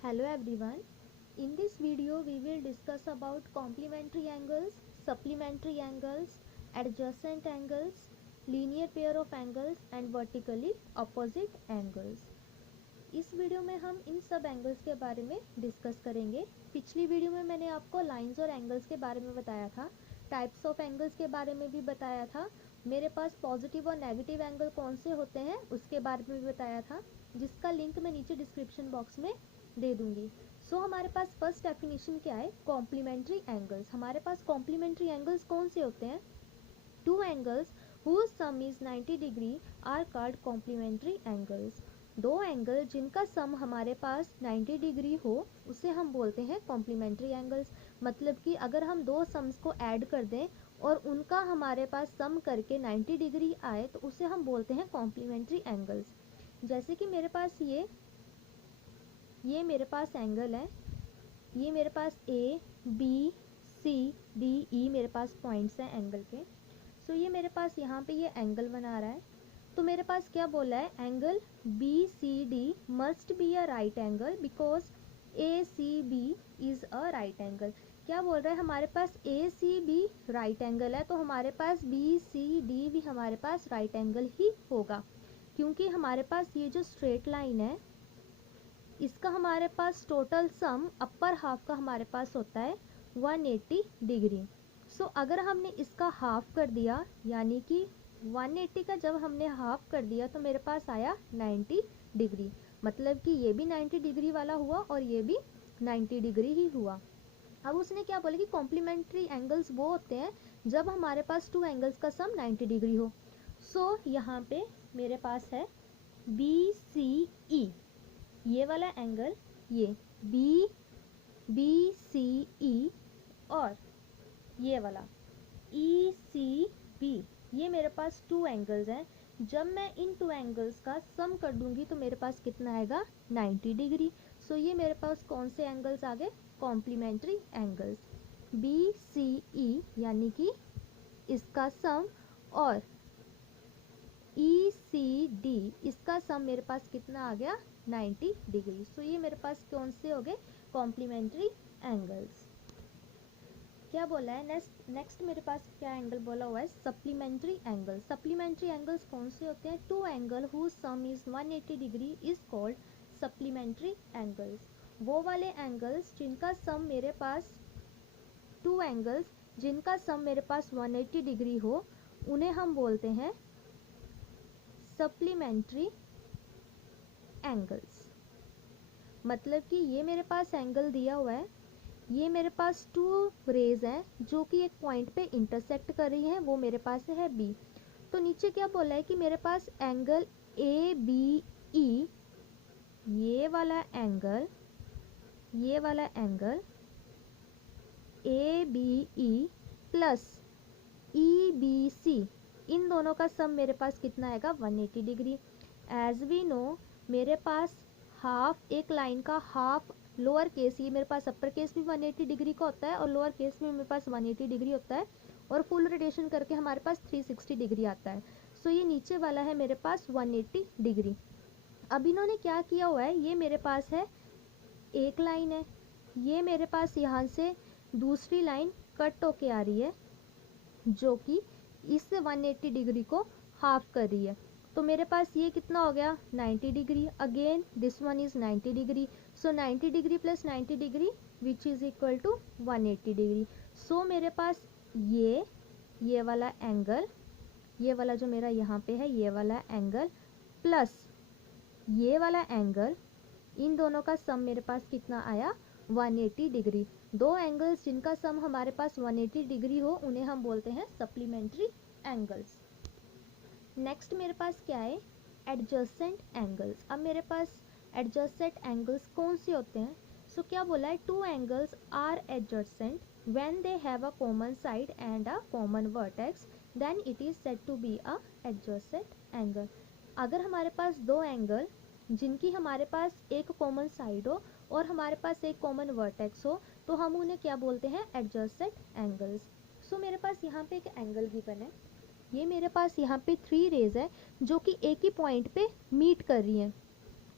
Hello everyone. In this video we will discuss about complementary angles, supplementary angles, adjacent angles, linear pair of angles and vertically opposite angles. इस video में हम इन सब angles के बारे में discuss करेंगे। पिछली वीडियो में मैंने आपको लाइंस और एंगल्स के बारे में बताया था, टाइप्स ऑफ एंगल्स के बारे में भी बताया था, मेरे पास पॉजिटिव और नेगेटिव एंगल कौन से होते हैं उसके बारे में भी बताया था, जिसका लिंक मैं नीचे डिस्क्रिप्शन बॉक्स में दे दूंगी। हमारे पास फर्स्ट डेफिनेशन क्या है? Complementary angles. हमारे पास कॉम्प्लीमेंट्री एंगल्स कौन से होते हैं? Two angles whose sum is 90 degree are called complementary angles। दो एंगल जिनका सम हमारे पास 90 डिग्री हो उसे हम बोलते हैं कॉम्प्लीमेंट्री एंगल्स। मतलब कि अगर हम दो सम्स को ऐड कर दें और उनका हमारे पास सम करके 90 डिग्री आए तो उसे हम बोलते हैं कॉम्प्लीमेंट्री एंगल्स। जैसे कि मेरे पास ये मेरे पास एंगल है, ये मेरे पास A B C D E मेरे पास पॉइंट्स हैं एंगल के। ये मेरे पास यहाँ पे ये एंगल बना रहा है, तो मेरे पास क्या बोला है? Angle B C D must be a right angle because A C B is a right angle. क्या बोल रहा है? हमारे पास A C B right angle है तो हमारे पास बी सी डी भी हमारे पास राइट एंगल ही होगा, क्योंकि हमारे पास ये जो स्ट्रेट लाइन है इसका हमारे पास टोटल सम अपर हाफ का हमारे पास होता है 180 डिग्री। अगर हमने इसका हाफ कर दिया, यानी कि 180 का जब हमने हाफ कर दिया तो मेरे पास आया 90 डिग्री। मतलब कि ये भी 90 डिग्री वाला हुआ और ये भी 90 डिग्री ही हुआ। अब उसने क्या बोला कि कॉम्प्लीमेंट्री एंगल्स वो होते हैं जब हमारे पास टू एंगल्स का सम 90 डिग्री हो। यहाँ पे मेरे पास है बी सी ई, ये वाला एंगल, ये बी सी ई, और ये वाला ई सी बी, ये मेरे पास टू एंगल्स हैं। जब मैं इन टू एंगल्स का सम कर दूंगी तो मेरे पास कितना आएगा? 90 डिग्री। ये मेरे पास कौन से एंगल्स आ गए? Complementary angles. B C E यानी कि इसका सम और ई सी डी इसका सम मेरे पास कितना आ गया? 90 डिग्री। ये मेरे पास कौन से हो गए? Complementary angles. क्या बोला है नेक्स्ट मेरे पास क्या एंगल बोला हुआ है? Supplementary angle. सप्लीमेंट्री एंगल्स कौन से होते हैं? Two angle whose sum is 180 degree is called supplementary angles. वो वाले एंगल्स जिनका सम मेरे पास, टू एंगल्स जिनका सम मेरे पास 180 डिग्री हो उन्हें हम बोलते हैं सप्लीमेंट्री एंगल्स। मतलब कि ये मेरे पास एंगल दिया हुआ है, ये मेरे पास टू रेज हैं जो कि एक पॉइंट पे इंटरसेक्ट कर रही हैं, वो मेरे पास है बी। तो नीचे क्या बोला है कि मेरे पास एंगल ए बी ई, ये वाला angle A B E plus E B C, इन दोनों का सम मेरे पास कितना आएगा? 180 डिग्री। एज वी नो मेरे पास हाफ, एक लाइन का हाफ लोअर केस, ये मेरे पास अपर केस भी 180 डिग्री का होता है और लोअर केस में मेरे पास 180 डिग्री होता है, और फुल रोटेशन करके हमारे पास 360 डिग्री आता है। ये नीचे वाला है मेरे पास 180 डिग्री। अब इन्होंने क्या किया हुआ है? ये मेरे पास है एक लाइन है, ये मेरे पास यहाँ से दूसरी लाइन कट होके आ रही है जो कि इस 180 डिग्री को हाफ कर रही है। तो मेरे पास ये कितना हो गया? 90 degree. Again this one is 90 degree. 90 degree plus 90 degree which is equal to 180 degree. मेरे पास ये वाला एंगल, ये वाला जो मेरा यहाँ पे है ये वाला एंगल प्लस ये वाला एंगल, इन दोनों का सम मेरे पास कितना आया? 180 डिग्री। दो एंगल्स जिनका सम हमारे पास 180 डिग्री हो उन्हें हम बोलते हैं सप्लीमेंट्री एंगल्स। नेक्स्ट मेरे पास क्या है? Adjacent angles. अब मेरे पास एडजसेंट एंगल्स कौन से होते हैं? क्या बोला है? Two angles are adjacent when they have a common side and a common vertex then it is said to be a adjacent angle. अगर हमारे पास दो एंगल जिनकी हमारे पास एक कॉमन साइड हो और हमारे पास एक कॉमन वर्टेक्स हो तो हम उन्हें क्या बोलते हैं? Adjacent angles. मेरे पास यहाँ पे एक एंगल गिवन है, ये मेरे पास यहाँ पे थ्री रेज है जो कि एक ही पॉइंट पे मीट कर रही हैं।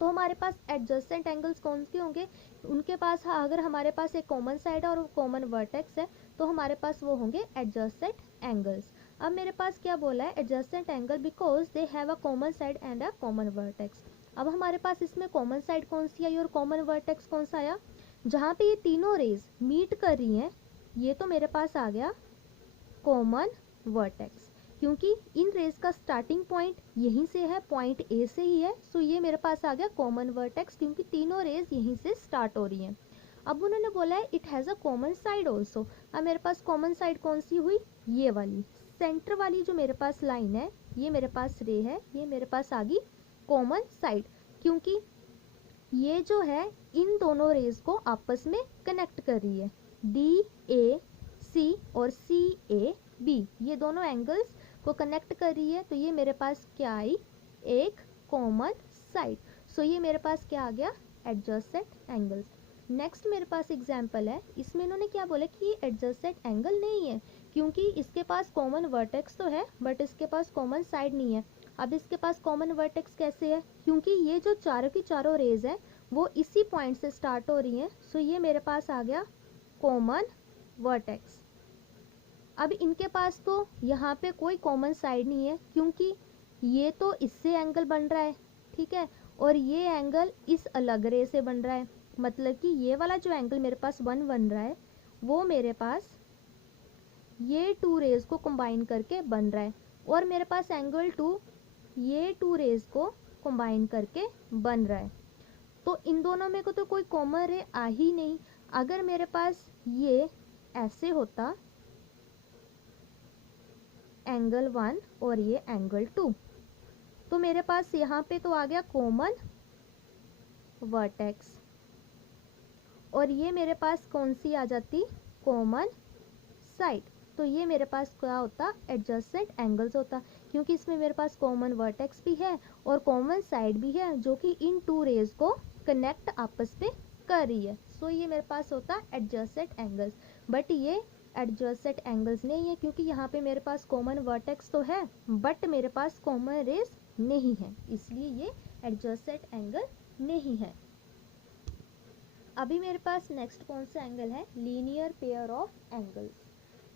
तो हमारे पास एडजेसेंट एंगल्स कौन से होंगे, उनके पास अगर हमारे पास एक कॉमन साइड है और कॉमन वर्टेक्स है तो हमारे पास वो होंगे एडजेसेंट एंगल्स। अब मेरे पास क्या बोला है, adjacent angle because they have a common side and a common vertex. अब हमारे पास इसमें कॉमन साइड कौन सी आई और कॉमन वर्टेक्स कौन सा आया, जहाँ पे ये तीनों रेज मीट कर रही हैं ये तो मेरे पास आ गया कॉमन वर्टेक्स, क्योंकि इन रेज का स्टार्टिंग पॉइंट यहीं से है, पॉइंट ए से ही है, सो ये मेरे पास आ गया कॉमन वर्टेक्स क्योंकि तीनों रेज यहीं से स्टार्ट हो रही हैं। अब उन्होंने बोला है it has a common side also. अब मेरे पास कॉमन साइड कौन सी हुई, ये वाली सेंटर वाली जो मेरे पास लाइन है, ये मेरे पास रे है, ये मेरे पास आ गई कॉमन साइड, क्योंकि ये जो है इन दोनों रेज को आपस में कनेक्ट कर रही है, डी ए सी और सी ए बी ये दोनों एंगल्स को कनेक्ट कर रही है, तो ये मेरे पास क्या आई, एक कॉमन साइड। सो ये मेरे पास क्या आ गया, एडजेसेंट एंगल्स। नेक्स्ट मेरे पास एग्जांपल है, इसमें इन्होंने क्या बोला कि ये एडजेसेंट एंगल नहीं है क्योंकि इसके पास कॉमन वर्टेक्स तो है बट इसके पास कॉमन साइड नहीं है। अब इसके पास कॉमन वर्टेक्स कैसे है, क्योंकि ये जो चारों की चारों रेज है वो इसी पॉइंट से स्टार्ट हो रही हैं, सो ये मेरे पास आ गया कॉमन वर्टेक्स। अब इनके पास तो यहाँ पे कोई कॉमन साइड नहीं है क्योंकि ये तो इससे एंगल बन रहा है, ठीक है, और ये एंगल इस अलग रे से बन रहा है, मतलब कि ये वाला जो एंगल मेरे पास 1 बन रहा है वो मेरे पास ये टू रेज को कंबाइन करके बन रहा है, और मेरे पास एंगल 2 ये टू रेज को कंबाइन करके बन रहा है। तो इन दोनों में को तो कोई कॉमन रे आ ही नहीं। अगर मेरे पास ये ऐसे होता एंगल 1 और ये एंगल 2 तो मेरे पास यहाँ पे तो आ गया कॉमन वर्टेक्स, और ये मेरे पास कौन सी आ जाती, कॉमन साइड, तो ये मेरे पास क्या होता, एडजेसेंट एंगल्स होता, क्योंकि इसमें मेरे पास कॉमन वर्टेक्स भी है और कॉमन साइड भी है जो कि इन टू रेज को कनेक्ट आपस में कर रही है। सो ये मेरे पास होता एडजेसेंट एंगल्स, बट ये एडजेसेंट एंगल्स नहीं है क्योंकि यहाँ पे मेरे पास कॉमन वर्टेक्स तो है बट मेरे पास कॉमन रेज नहीं है, इसलिए ये एडजेसेंट एंगल नहीं है। अभी मेरे पास नेक्स्ट कौन सा एंगल है, linear pair of angles.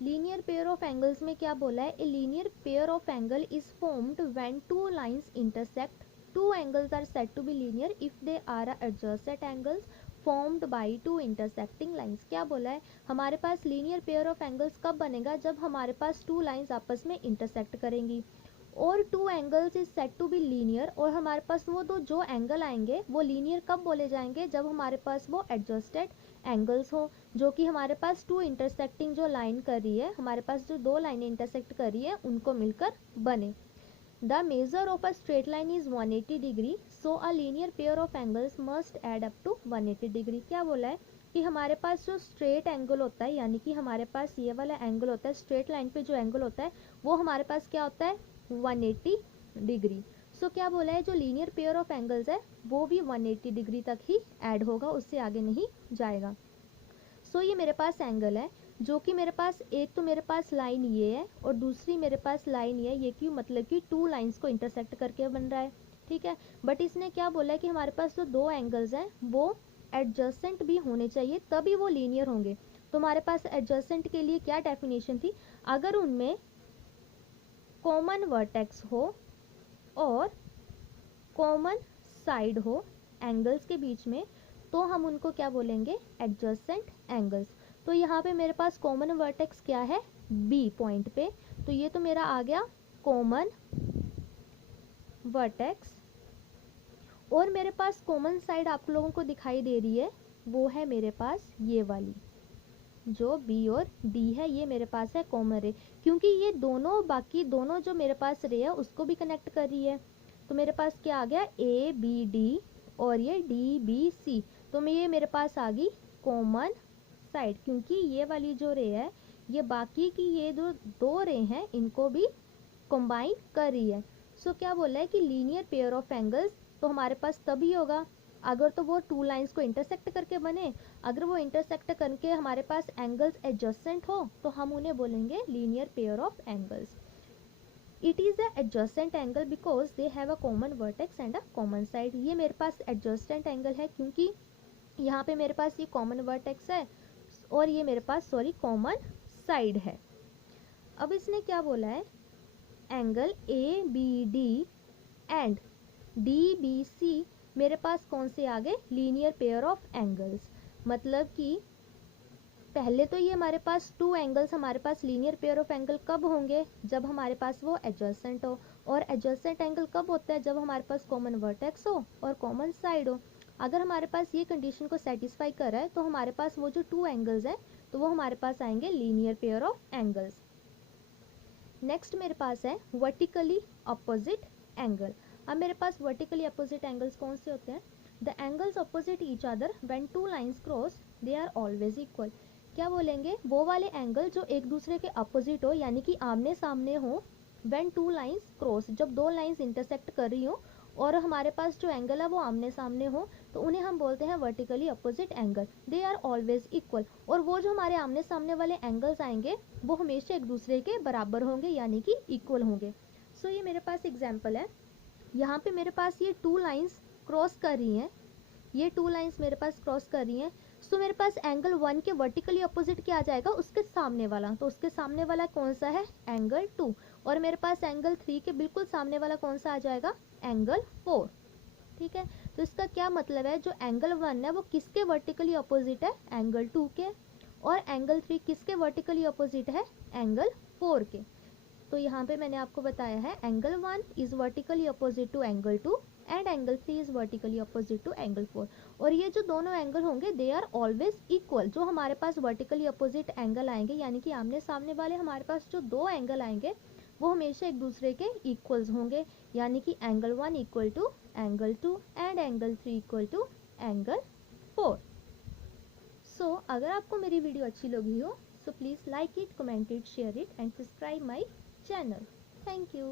Linear pair of angles में क्या बोला है, a linear pair of angle is formed when two lines intersect, two angles are said to be linear if they are adjacent angles formed by two intersecting lines. क्या बोला है, हमारे पास linear pair of angles कब बनेगा, जब हमारे पास two lines आपस में इंटरसेक्ट करेंगी, और two angles is said to be linear, और हमारे पास वो दो जो एंगल आएंगे वो लीनियर कब बोले जाएंगे, जब हमारे पास वो एडजस्टेड एंगल्स हो, जो कि हमारे पास टू इंटरसेक्टिंग जो लाइन कर रही है, हमारे पास जो दो लाइनें इंटरसेक्ट कर रही है उनको मिलकर बने। The measure of a straight line is 180 degree, so a linear pair of angles must add up to 180 degree. क्या बोला है कि हमारे पास जो स्ट्रेट एंगल होता है, यानी कि हमारे पास ये वाला एंगल होता है, स्ट्रेट लाइन पे जो एंगल होता है वो हमारे पास क्या होता है 180 डिग्री। सो क्या बोला है, जो लीनियर पेयर ऑफ एंगल्स है वो भी 180 डिग्री तक ही ऐड होगा, उससे आगे नहीं जाएगा। सो ये मेरे पास एंगल है जो कि मेरे पास एक तो मेरे पास लाइन ये है और दूसरी मेरे पास लाइन ये है, ये क्यों, मतलब कि टू लाइंस को इंटरसेक्ट करके बन रहा है, ठीक है। बट इसने क्या बोला है कि हमारे पास जो दो एंगल्स हैं वो एडजस्टेंट भी होने चाहिए तभी वो लीनियर होंगे। तो हमारे पास एडजस्टेंट के लिए क्या डेफिनेशन थी, अगर उनमें कॉमन वर्टेक्स हो और कॉमन साइड हो एंगल्स के बीच में, तो हम उनको क्या बोलेंगे, एडजेसेंट एंगल्स। तो यहाँ पे मेरे पास कॉमन वर्टेक्स क्या है, बी पॉइंट पे, तो ये तो मेरा आ गया कॉमन वर्टेक्स, और मेरे पास कॉमन साइड आप लोगों को दिखाई दे रही है वो है मेरे पास ये वाली जो बी और डी है, ये मेरे पास है कॉमन रे, क्योंकि ये दोनों बाकी दोनों जो मेरे पास रे है उसको भी कनेक्ट कर रही है। तो मेरे पास क्या आ गया, ए बी डी और ये डी बी सी, तो ये मेरे पास आ गई कॉमन साइड, क्योंकि ये वाली जो रे है ये बाकी की ये जो दो रे हैं इनको भी कंबाइन कर रही है। सो क्या बोला है कि लीनियर पेयर ऑफ एंगल्स तो हमारे पास तभी होगा अगर तो वो टू लाइंस को इंटरसेक्ट करके बने, अगर वो इंटरसेक्ट करके हमारे पास एंगल्स एडजस्टेंट हो तो हम उन्हें बोलेंगे linear pair of angles. It is a adjacent angle because they have a common vertex and a common side. ये मेरे पास एडजस्टेंट एंगल है क्योंकि यहाँ पे मेरे पास ये कॉमन वर्टेक्स है और ये मेरे पास कॉमन साइड है। अब इसने क्या बोला है, angle A B D and D B C मेरे पास कौन से आ गए, लीनियर पेयर ऑफ एंगल्स। मतलब कि पहले तो ये हमारे पास टू एंगल्स, हमारे पास लीनियर पेयर ऑफ एंगल कब होंगे, जब हमारे पास वो एडजसेंट हो। और एडजसेंट एंगल कब होता है, जब हमारे पास कॉमन वर्टेक्स हो और कॉमन साइड हो। अगर हमारे पास ये कंडीशन को सेटिस्फाई कर रहा है तो हमारे पास वो जो टू एंगल्स हैं तो वो हमारे पास आएंगे linear pair of angles. Next मेरे पास है वर्टिकली अपोजिट एंगल। अब मेरे पास वर्टिकली अपोजिट एंगल्स कौन से होते हैं, the angles opposite each other when two lines cross they are always equal. क्या बोलेंगे, वो वाले एंगल जो एक दूसरे के अपोजिट हो यानी कि आमने सामने हो, व्हेन टू लाइंस क्रॉस, जब दो लाइंस इंटरसेक्ट कर रही हो और हमारे पास जो एंगल है वो आमने सामने हो तो उन्हें हम बोलते हैं vertically opposite angle. They are always equal, और वो जो हमारे आमने सामने वाले एंगल्स आएंगे वो हमेशा एक दूसरे के बराबर होंगे यानी कि इक्वल होंगे। सो ये मेरे पास एग्जाम्पल है, यहाँ पे मेरे पास ये टू लाइंस क्रॉस कर रही हैं, ये टू लाइंस मेरे पास क्रॉस कर रही हैं। सो मेरे पास एंगल 1 के वर्टिकली अपोजिट क्या आ जाएगा, उसके सामने वाला, तो उसके सामने वाला कौन सा है, एंगल 2। और मेरे पास एंगल 3 के बिल्कुल सामने वाला कौन सा आ जाएगा, एंगल 4। ठीक है, तो इसका क्या मतलब है, जो एंगल 1 है वो किसके वर्टिकली अपोजिट है, एंगल 2 के, और एंगल 3 किसके वर्टिकली अपोजिट है, एंगल 4 के। तो यहाँ पे मैंने आपको बताया है angle 1 is vertically opposite to angle 2 and angle 3 is vertically opposite to angle 4। और ये जो दोनों एंगल होंगे दे आर ऑलवेज इक्वल। जो हमारे पास वर्टिकली अपोजिट एंगल आएंगे यानी कि आमने सामने वाले हमारे पास जो दो एंगल आएंगे वो हमेशा एक दूसरे के इक्वल्स होंगे, यानी कि angle 1 equal to angle 2 and angle 3 equal to angle 4। So अगर आपको मेरी वीडियो अच्छी लगी हो so please like it, comment it, share it and subscribe my channel. Thank you.